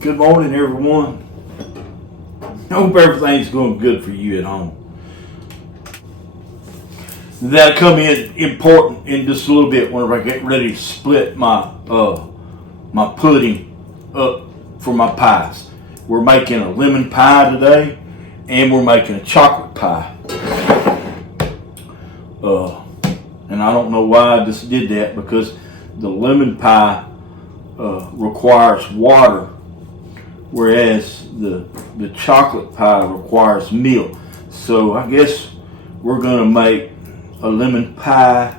Good morning, everyone. I hope everything's going good for you at home. That'll come in important in just a little bit whenever I get ready to split my my pudding up for my pies. We're making a lemon pie today, and we're making a chocolate pie. And I don't know why I just did that, because the lemon pie requires water, whereas the chocolate pie requires milk. So I guess we're gonna make a lemon pie,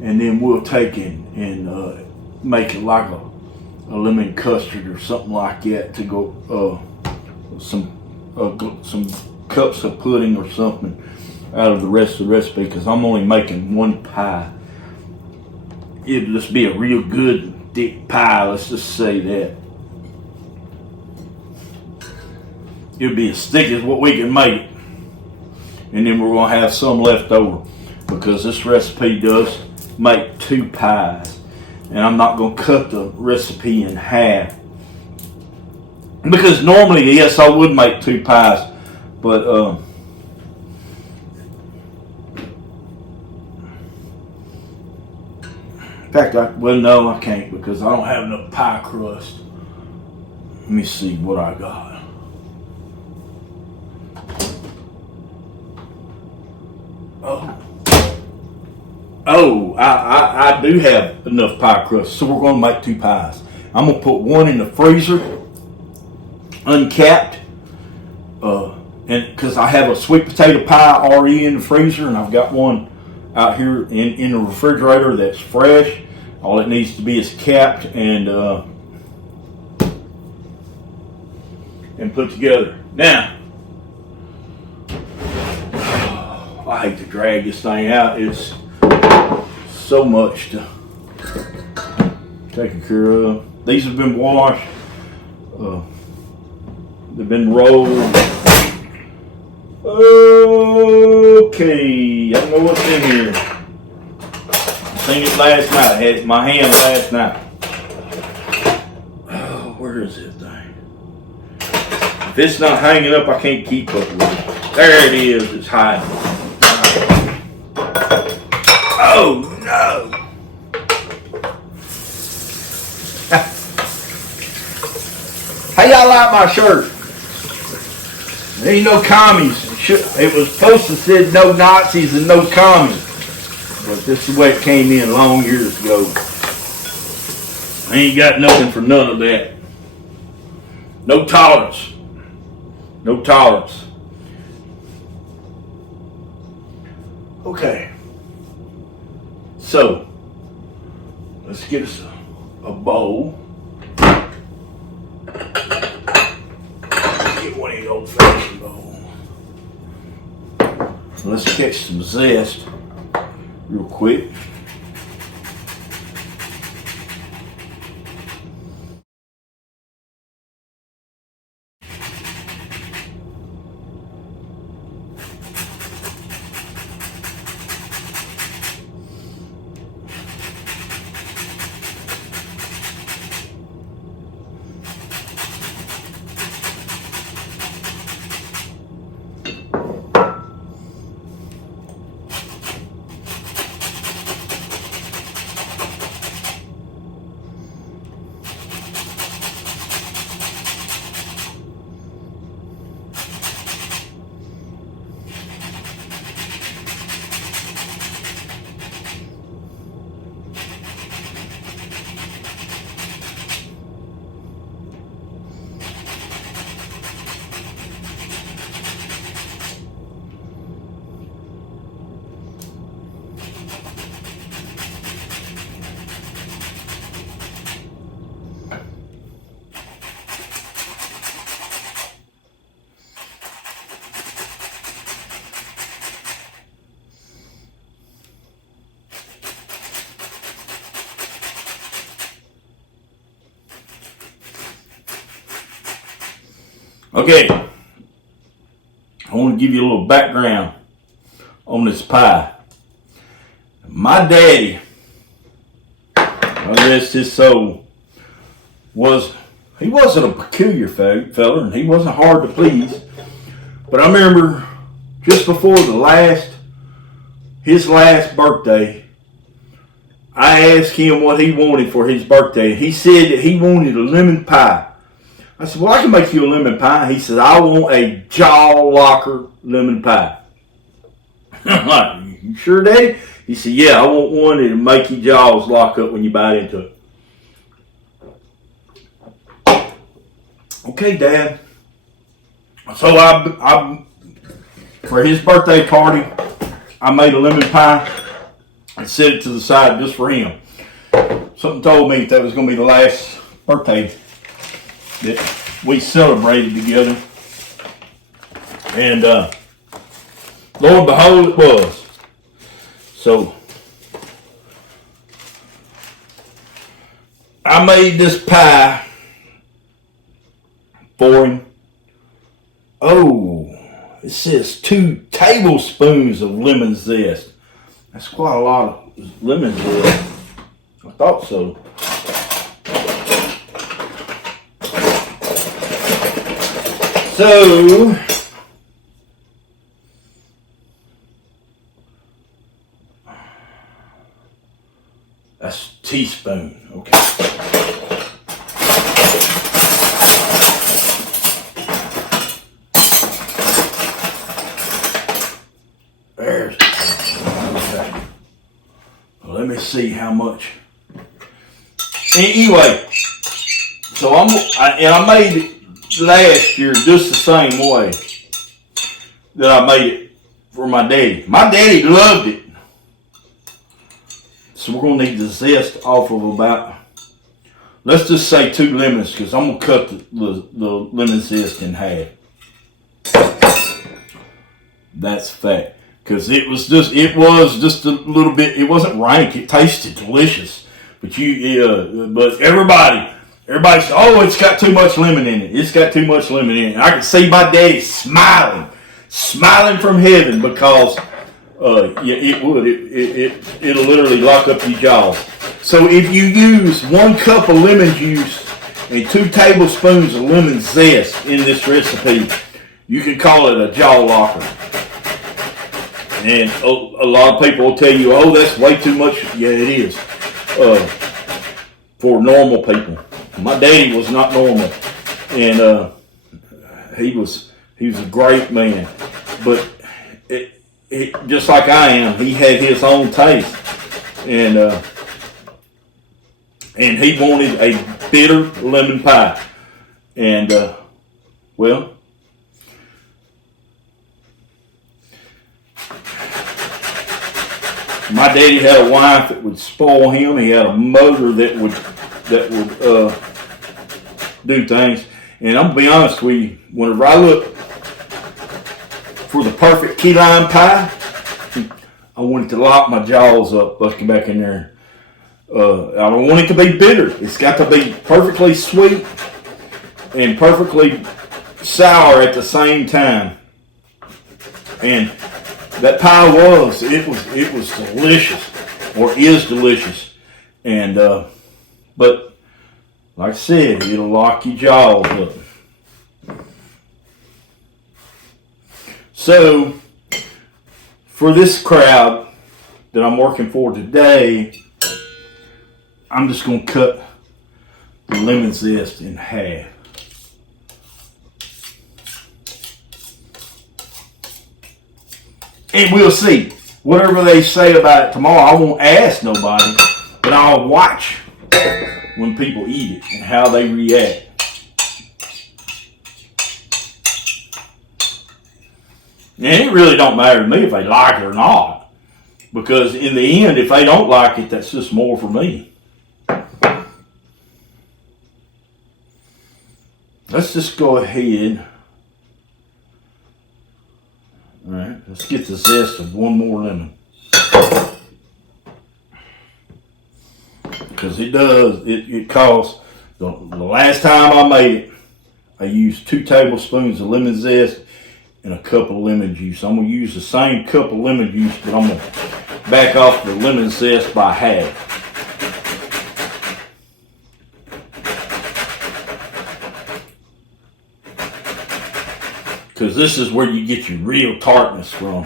and then we'll take it and make it like a lemon custard or something like that to go some cups of pudding or something out of the rest of the recipe, because I'm only making one pie. It'll just be a real good thick pie, let's just say that. It'll be as thick as what we can make it. And then we're gonna have some left over, because this recipe does make two pies. And I'm not gonna cut the recipe in half, because normally, yes, I would make two pies, but in fact, no, I can't, because I don't have enough pie crust. Let me see what I got. I do have enough pie crust, so we're going to make two pies. I'm going to put one in the freezer, uncapped, and because I have a sweet potato pie already in the freezer, and I've got one out here in the refrigerator that's fresh. All it needs to be is capped and put together. Now, I hate to drag this thing out. It's so much to take care of. These have been washed. They've been rolled. Okay, I don't know what's in here. I seen it last night. I had it in my hand last night. Oh, where is that thing? If it's not hanging up, I can't keep up with it. There it is. It's hiding. Oh no! How y'all like my shirt? There ain't no commies. It was supposed to say no Nazis and no commies. But this is the way it came in long years ago. I ain't got nothing for none of that. No tolerance. No tolerance. Okay. So, let's get us a bowl. Get one of these old-fashioned bowls. Let's catch some zest real quick. Okay, I want to give you a little background on this pie. My daddy, God rest his soul, he wasn't a peculiar fella, and he wasn't hard to please. But I remember just before his last birthday, I asked him what he wanted for his birthday. He said that he wanted a lemon pie. I said, well, I can make you a lemon pie. He said, I want a jaw locker lemon pie. I'm like, you sure, Daddy? He said, yeah, I want one that'll make your jaws lock up when you bite into it. Okay, Dad. So I for his birthday party, I made a lemon pie and set it to the side just for him. Something told me that was going to be the last birthday that we celebrated together. And Lord and behold, it was. So I made this pie for him. Oh, it says 2 tablespoons of lemon zest. That's quite a lot of lemon zest. I thought so. So that's a teaspoon. Okay. There's. Okay. Well, let me see how much. Anyway, so I made it last year just the same way that I made it for my daddy. My daddy loved it. So we're going to need the zest off of about, let's just say 2 lemons, because I'm going to cut the lemon zest in half. That's a fact. Because it was just a little bit, it wasn't rank, it tasted delicious. But everybody said, oh, it's got too much lemon in it. It's got too much lemon in it. And I could see my daddy smiling from heaven because it'll literally lock up your jaws. So if you use 1 cup of lemon juice and 2 tablespoons of lemon zest in this recipe, you can call it a jaw locker. And a lot of people will tell you, oh, that's way too much. Yeah, it is. For normal people. My daddy was not normal. And he was a great man. But just like I am, he had his own taste. And he wanted a bitter lemon pie. And, well, my daddy had a wife that would spoil him. He had a mother that would do things. And I'm gonna be honest with you, whenever I look for the perfect key lime pie, I want it to lock my jaws up, busting back in there. I don't want it to be bitter. It's got to be perfectly sweet and perfectly sour at the same time. And that pie was delicious, or is delicious, and but like I said, it'll lock your jaws up. So for this crowd that I'm working for today, I'm just going to cut the lemon zest in half. And we'll see. Whatever they say about it tomorrow, I won't ask nobody, but I'll watch when people eat it and how they react. And it really don't matter to me if they like it or not, because in the end, if they don't like it, that's just more for me. Let's just go ahead. All right, let's get the zest of 1 more lemon. Because it costs, the last time I made it, I used 2 tablespoons of lemon zest and a cup of lemon juice. I'm going to use the same cup of lemon juice, but I'm going to back off the lemon zest by half. because this is where you get your real tartness from.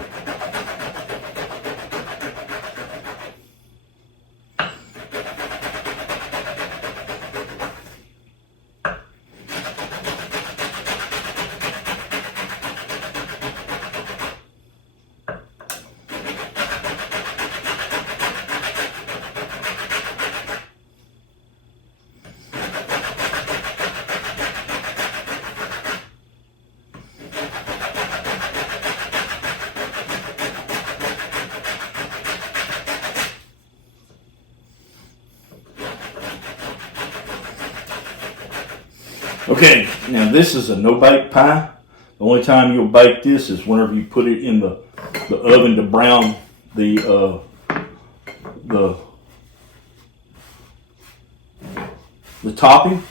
Okay, now this is a no-bake pie. The only time you'll bake this is whenever you put it in the oven to brown the topping,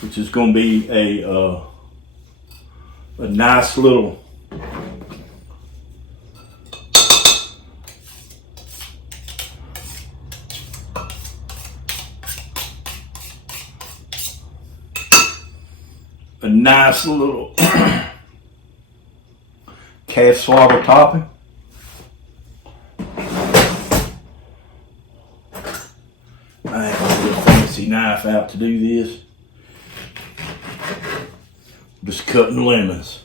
which is going to be a nice little calf slobber topping. I ain't gonna get a fancy knife out to do this. Just cutting lemons.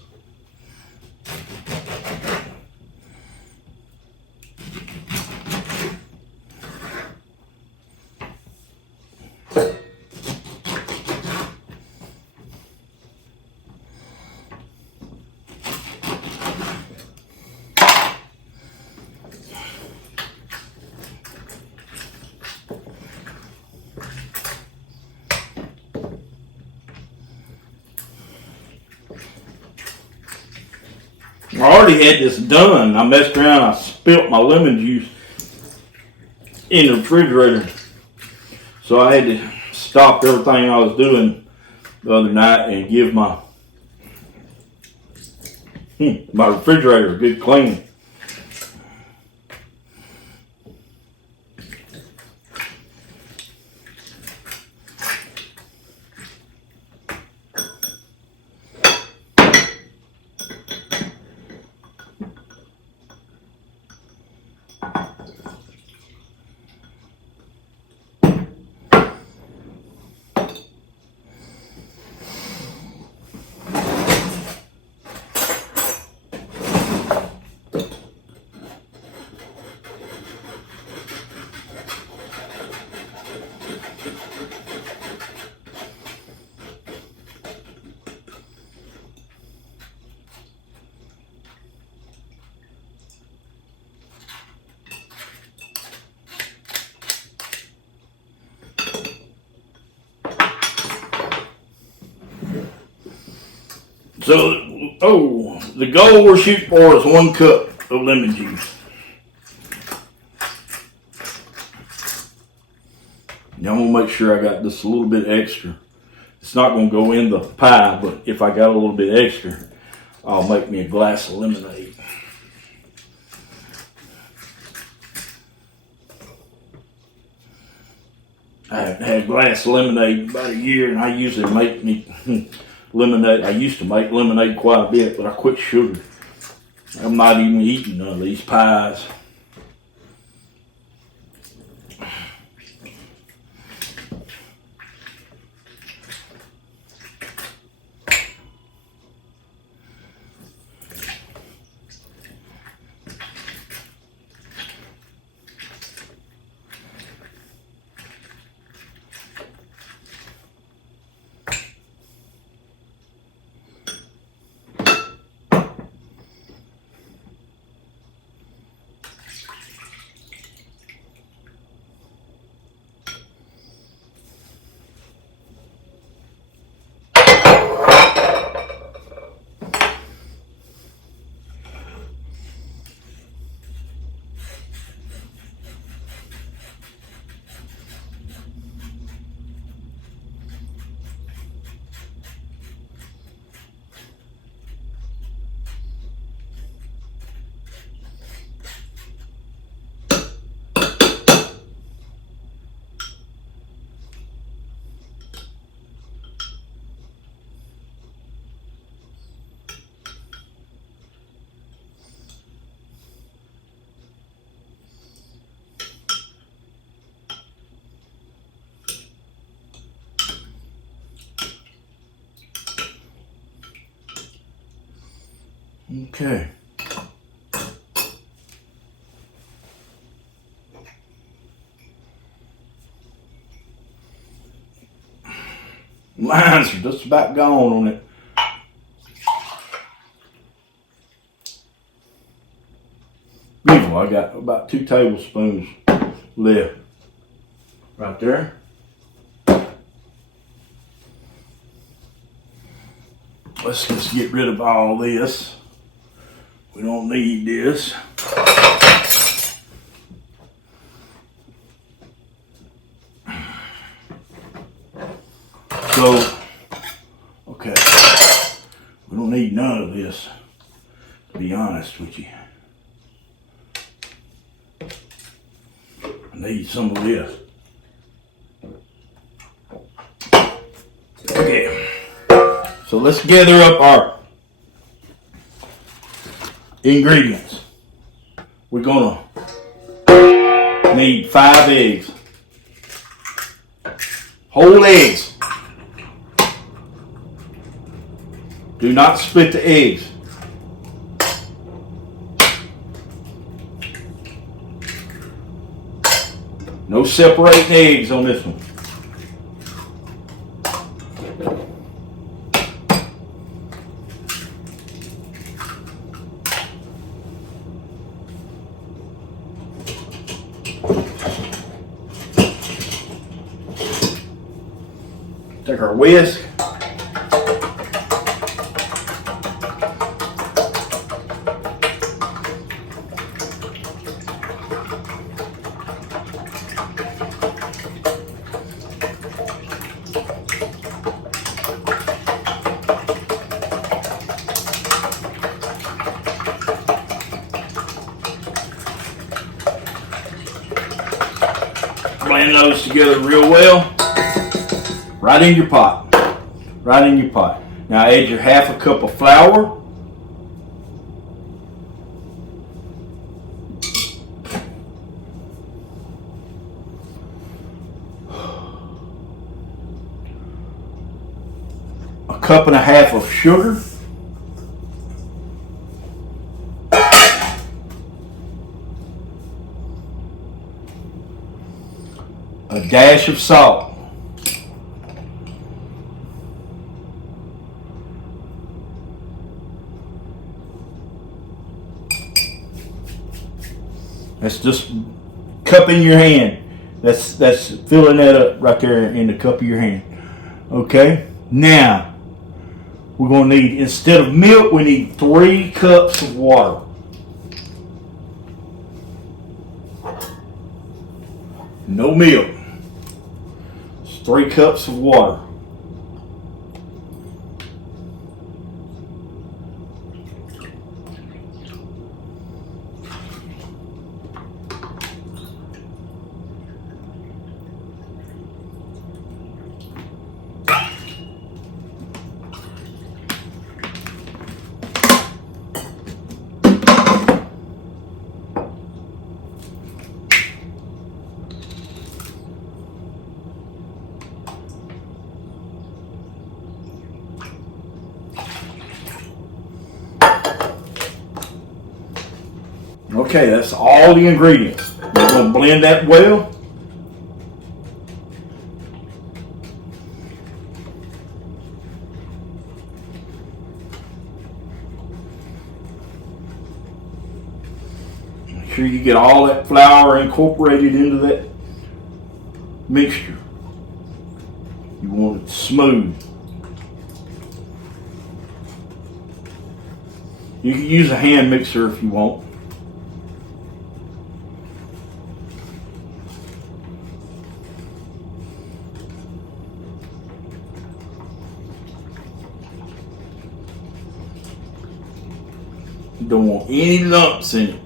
I already had this done. I messed around. I spilt my lemon juice in the refrigerator. So I had to stop everything I was doing the other night and give my refrigerator a good clean. So, the goal we're shooting for is 1 cup of lemon juice. Now I'm gonna make sure I got just a little bit extra. It's not gonna go in the pie, but if I got a little bit extra, I'll make me a glass of lemonade. I haven't had a glass of lemonade in about a year, and I usually make me lemonade. I used to make lemonade quite a bit, but I quit sugar. I'm not even eating none of these pies. Okay. Lines are just about gone on it. Beautiful. I got about 2 tablespoons left. Right there. Let's just get rid of all this. We don't need this. So, okay, we don't need none of this, to be honest with you. I need some of this. Okay, so let's gather up our ingredients. We're gonna need 5 eggs, whole eggs. Do not split the eggs. No separating eggs on this one. Take our whisk. Blend those together real well. Right in your pot. Right in your pot. Now add your 1/2 cup of flour. A 1.5 cups of sugar. A dash of salt. That's just cup in your hand. That's filling that up right there in the cup of your hand. Okay? Now, we're going to need, instead of milk, we need 3 cups of water. No milk. It's 3 cups of water. Okay, that's all the ingredients. We're going to blend that well. Make sure you get all that flour incorporated into that mixture. You want it smooth. You can use a hand mixer if you want. You don't want any lumps in it.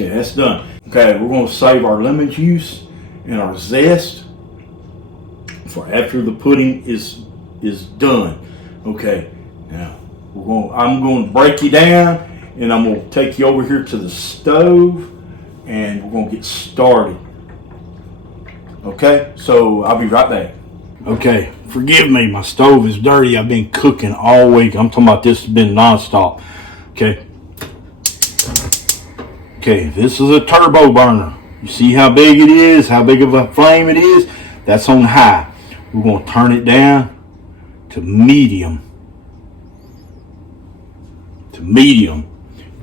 Okay, that's done. Okay, we're going to save our lemon juice and our zest for after the pudding is done. Okay, now I'm going to break you down, and I'm going to take you over here to the stove, and we're going to get started. Okay, so I'll be right back. Okay, forgive me, my stove is dirty. I've been cooking all week. I'm talking about this has been nonstop. Okay. Okay, this is a turbo burner. You see how big it is, how big of a flame it is? That's on high. We're going to turn it down to medium. To medium.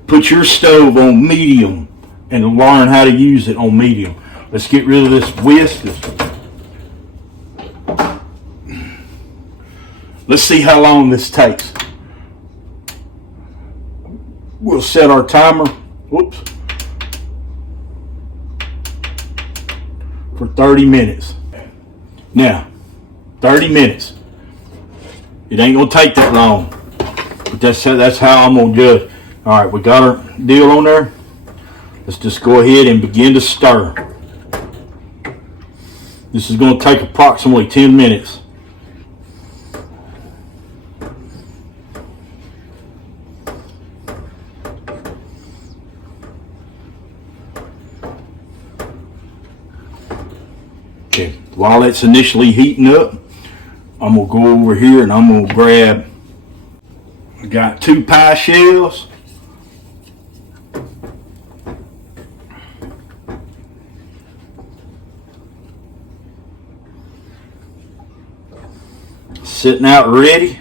Put your stove on medium and learn how to use it on medium. Let's get rid of this whisk. Let's see how long this takes. We'll set our timer. Whoops. For 30 minutes. Now, 30 minutes. It ain't gonna take that long, but that's how I'm gonna judge. All right, we got our deal on there. Let's just go ahead and begin to stir. This is gonna take approximately 10 minutes. Okay, while it's initially heating up, I'm going to go over here and I'm going to grab, I got 2 pie shells. Sitting out ready.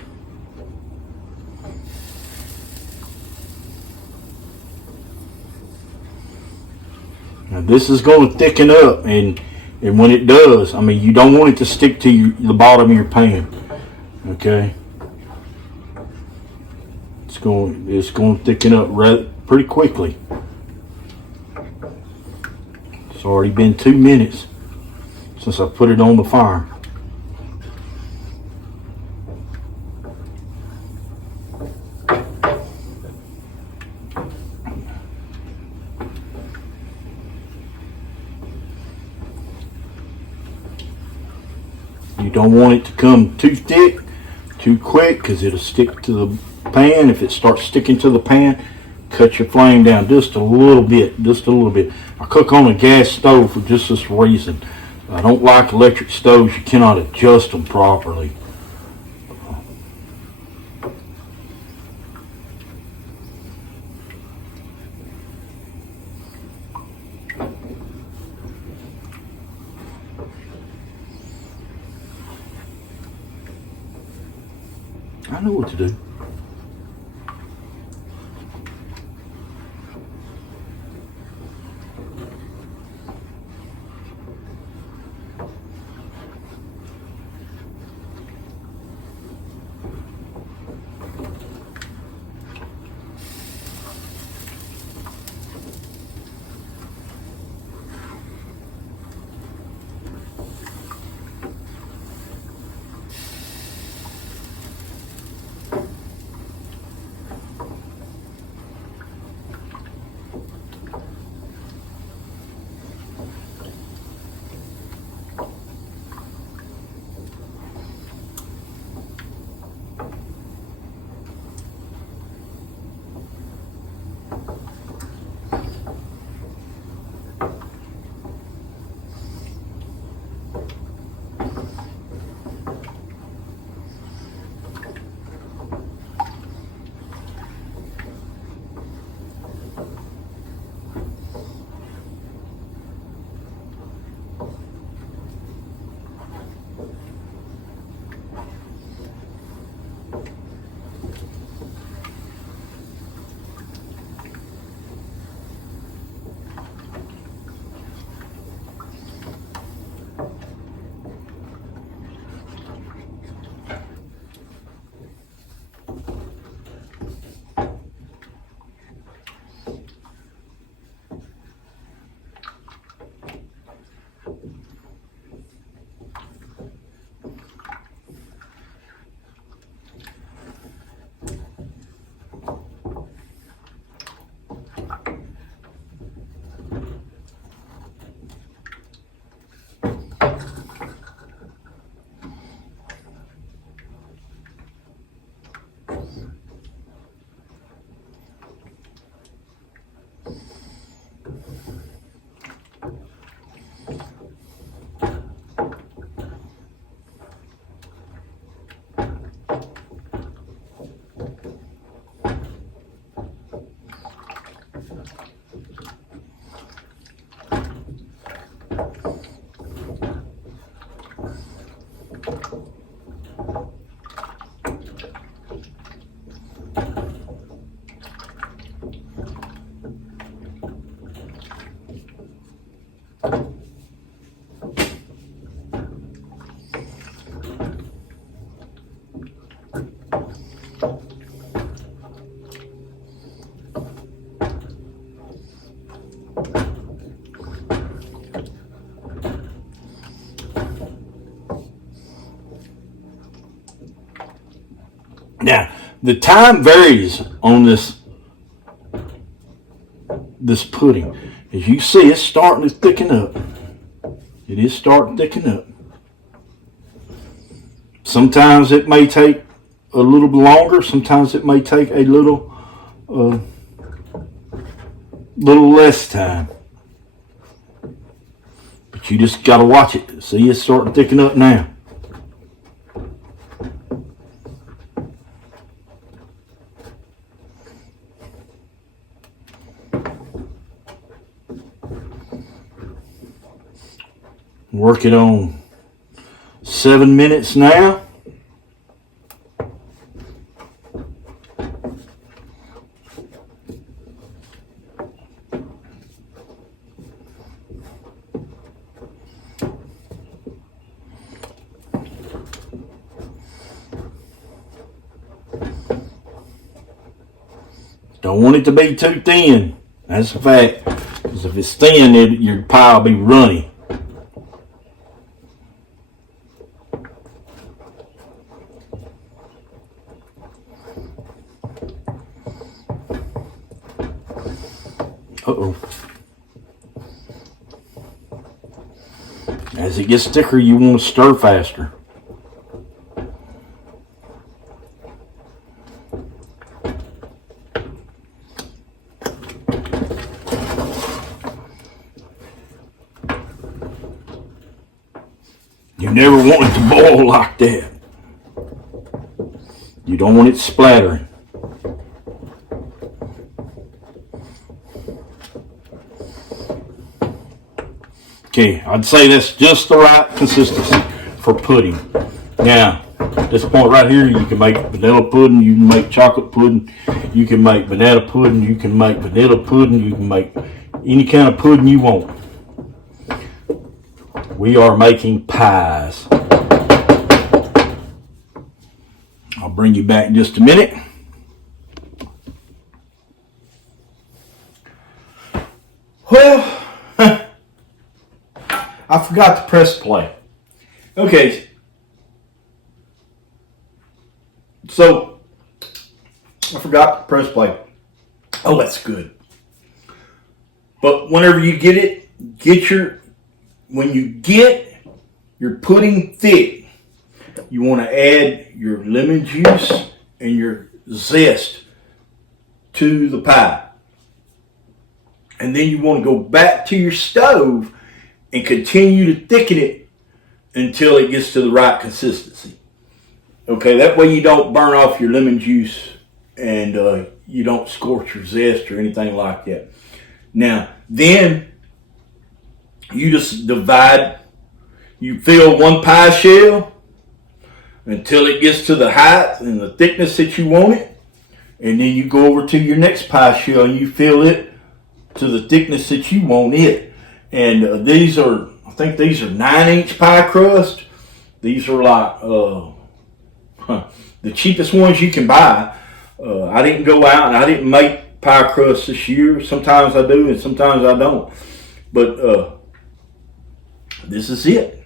Now this is going to thicken up, and when it does, I mean, you don't want it to stick to the bottom of your pan. Okay, it's going to thicken up pretty quickly. It's already been 2 minutes since I put it on the fire. You don't want it to come too thick, too quick, because it'll stick to the pan. If it starts sticking to the pan, cut your flame down just a little bit, I cook on a gas stove for just this reason. I don't like electric stoves. You cannot adjust them properly. I know what to do. Now, the time varies on this pudding. As you see, it's starting to thicken up. It is starting to thicken up. Sometimes it may take a little bit longer. Sometimes it may take a little less time. But you just got to watch it. See, it's starting to thicken up now. Work it on 7 minutes now. Don't want it to be too thin. That's a fact. Because if it's thin, your pie will be runny. Uh-oh. As it gets thicker, you want to stir faster. You never want it to boil like that. You don't want it splattering. Okay, I'd say that's just the right consistency for pudding. Now, at this point right here, you can make vanilla pudding, you can make chocolate pudding, you can make banana pudding, you can make vanilla pudding, you can make any kind of pudding you want. We are making pies. I'll bring you back in just a minute. Well, I forgot to press play. Okay. So, I forgot to press play. Oh, that's good. But whenever you get it, when you get your pudding thick, you want to add your lemon juice and your zest to the pie. And then you want to go back to your stove and continue to thicken it until it gets to the right consistency. Okay, that way you don't burn off your lemon juice and you don't scorch your zest or anything like that. Now, then you just divide, you fill one pie shell until it gets to the height and the thickness that you want it. And then you go over to your next pie shell and you fill it to the thickness that you want it. And I think these are 9-inch pie crust. These are like the cheapest ones you can buy. I didn't go out and I didn't make pie crust this year. Sometimes I do and sometimes I don't. But this is it.